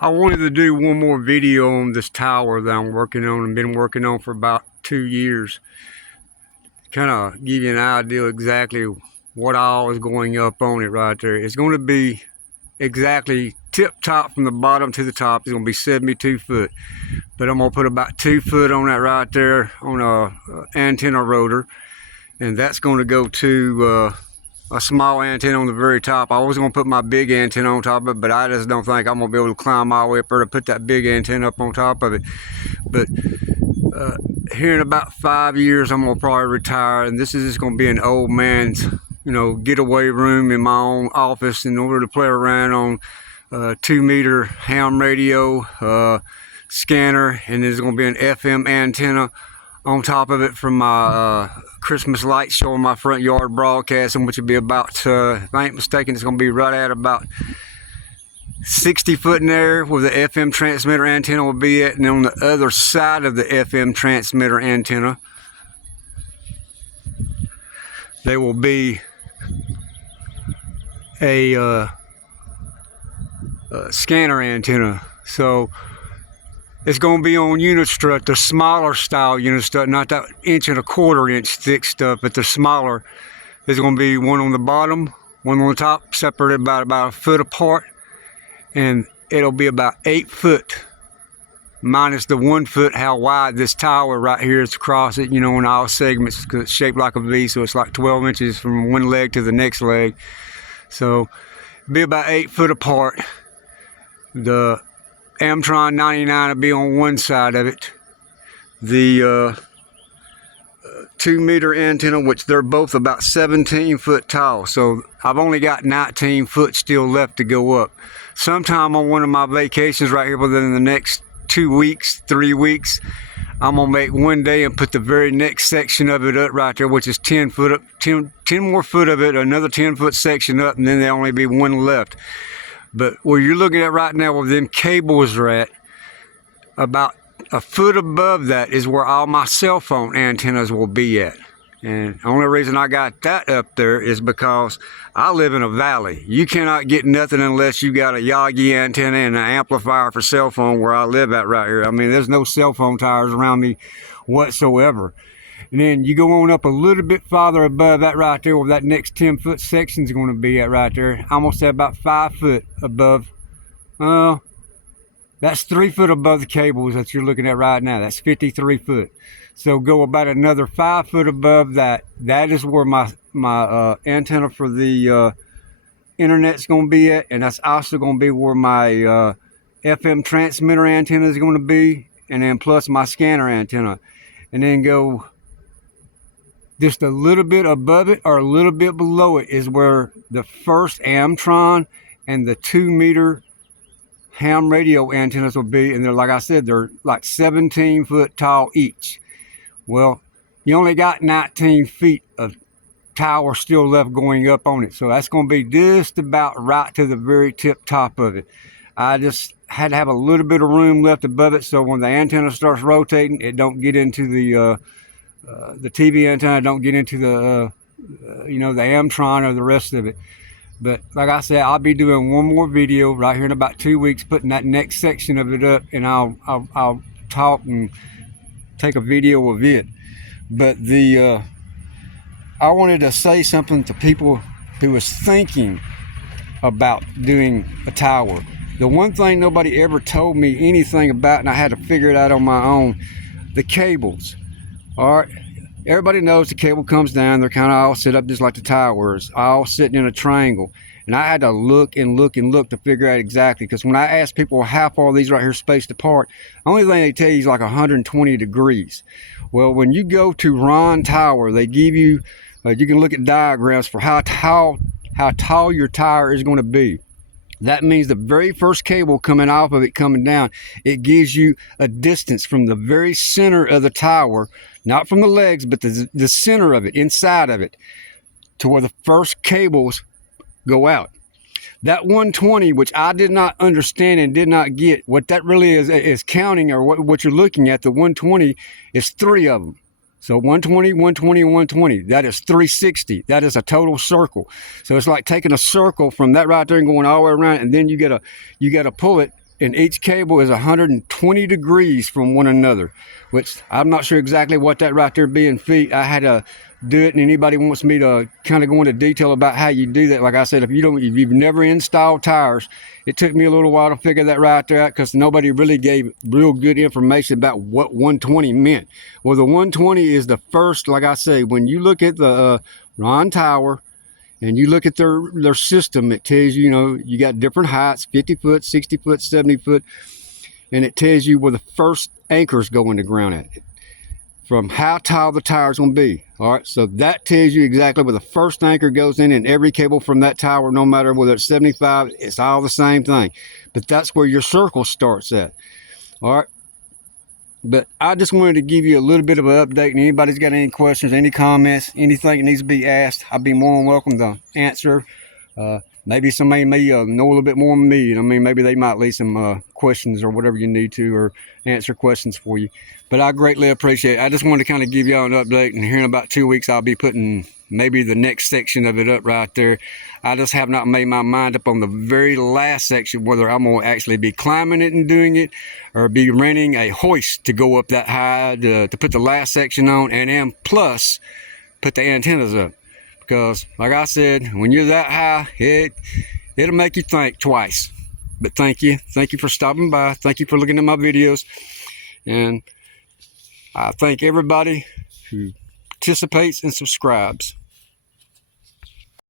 I wanted to do one more video on this tower that I'm working on and been working on for about 2 years. Kind of give you an idea exactly what all is going up on it right there. It's going to be exactly tip top from the bottom to the top. It's going to be 72 foot. But I'm going to put about 2 foot on that right there on a antenna rotor. And that's going to go to a small antenna on the very top. I was going to put my big antenna on top of it, but I just don't think I'm going to be able to climb all the way up there to put that big antenna up on top of it. But here in about 5 years, I'm going to probably retire, and this is just going to be an old man's, getaway room in my own office in order to play around on 2-meter ham radio scanner, and there's going to be an FM antenna on top of it from my Christmas light show in my front yard broadcasting, which will be about, if I ain't mistaken, it's going to be right at about 60 foot in there where the FM transmitter antenna will be at, and on the other side of the FM transmitter antenna, there will be a scanner antenna. So it's going to be on unit strut, the smaller style unit strut, not that 1.25-inch thick stuff, but the smaller. There's going to be one on the bottom, one on the top, separated about a foot apart, and it'll be about 8 foot minus the 1 foot how wide this tower right here is across it, in all segments, because it's shaped like a V, so it's like 12 inches from one leg to the next leg. So it'll be about 8 foot apart. The Amtron 99 will be on one side of it. The 2-meter antenna, which they're both about 17 foot tall. So I've only got 19 foot still left to go up. Sometime on one of my vacations right here within the next 2 weeks, 3 weeks, I'm gonna make one day and put the very next section of it up right there, which is 10 foot up, 10 more foot of it, another 10 foot section up, and then there'll only be one left. But where you're looking at right now where them cables are at, about a foot above that is where all my cell phone antennas will be at. And the only reason I got that up there is because I live in a valley. You cannot get nothing unless you got a Yagi antenna and an amplifier for cell phone where I live at right here. I mean, there's no cell phone towers around me whatsoever. And then you go on up a little bit farther above that right there where that next 10 foot section is going to be at right there. I'm going to say about 5 foot above. That's 3 foot above the cables that you're looking at right now. That's 53 foot. So go about another 5 foot above that. That is where my antenna for the internet's going to be at. And that's also going to be where my FM transmitter antenna is going to be. And then plus my scanner antenna. And then go just a little bit above it or a little bit below it is where the first Amtron and the 2-meter ham radio antennas will be. And they're, like I said, they're like 17 foot tall each. Well, you only got 19 feet of tower still left going up on it. So that's going to be just about right to the very tip top of it. I just had to have a little bit of room left above it so when the antenna starts rotating, it don't get into the TV antenna, don't get into the the Amtron or the rest of it. But like I said, I'll be doing one more video right here in about 2 weeks, putting that next section of it up, and I'll talk and take a video of it. But I wanted to say something to people who was thinking about doing a tower. The one thing nobody ever told me anything about, and I had to figure it out on my own, the cables. All right, everybody knows the cable comes down. They're kind of all set up just like the towers, all sitting in a triangle. And I had to look and look and look to figure out exactly, because when I asked people how far these right here spaced apart, the only thing they tell you is like 120 degrees. Well, when you go to Rohn Tower, they give you, you can look at diagrams for how tall your tower is going to be. That means the very first cable coming off of it coming down, it gives you a distance from the very center of the tower, not from the legs, but the center of it, inside of it, to where the first cables go out. That 120, which I did not understand and did not get, what that really is counting, or what you're looking at, the 120 is 3 of them. So 120, 120, 120, that is 360. That is a total circle. So it's like taking a circle from that right there and going all the way around, and then you gotta pull it and each cable is 120 degrees from one another, which I'm not sure exactly what that right there being feet. I had to do it, and anybody wants me to kind of go into detail about how you do that, like I said, if you've never installed tires, it took me a little while to figure that right there out, because nobody really gave real good information about what 120 meant. Well, the 120 is the first, like I say, when you look at the Rohn tower and you look at their system, it tells you, you got different heights, 50 foot, 60 foot, 70 foot, and it tells you where the first anchors go in the ground at, from how tall the tire's gonna be. All right, so that tells you exactly where the first anchor goes in every cable from that tower, no matter whether it's 75, it's all the same thing. But that's where your circle starts at. All right. But I just wanted to give you a little bit of an update, and anybody's got any questions, any comments, anything that needs to be asked, I'd be more than welcome to answer. Maybe somebody may know a little bit more than me. I mean, maybe they might leave some questions or whatever you need to, or answer questions for you. But I greatly appreciate it. I just wanted to kind of give y'all an update, and here in about 2 weeks, I'll be putting maybe the next section of it up right there. I just have not made my mind up on the very last section, whether I'm going to actually be climbing it and doing it, or be renting a hoist to go up that high to put the last section on, and then plus put the antennas up. Because like I said, when you're that high, it'll make you think twice. But thank you for stopping by. Thank you for looking at my videos, and I thank everybody who participates and subscribes.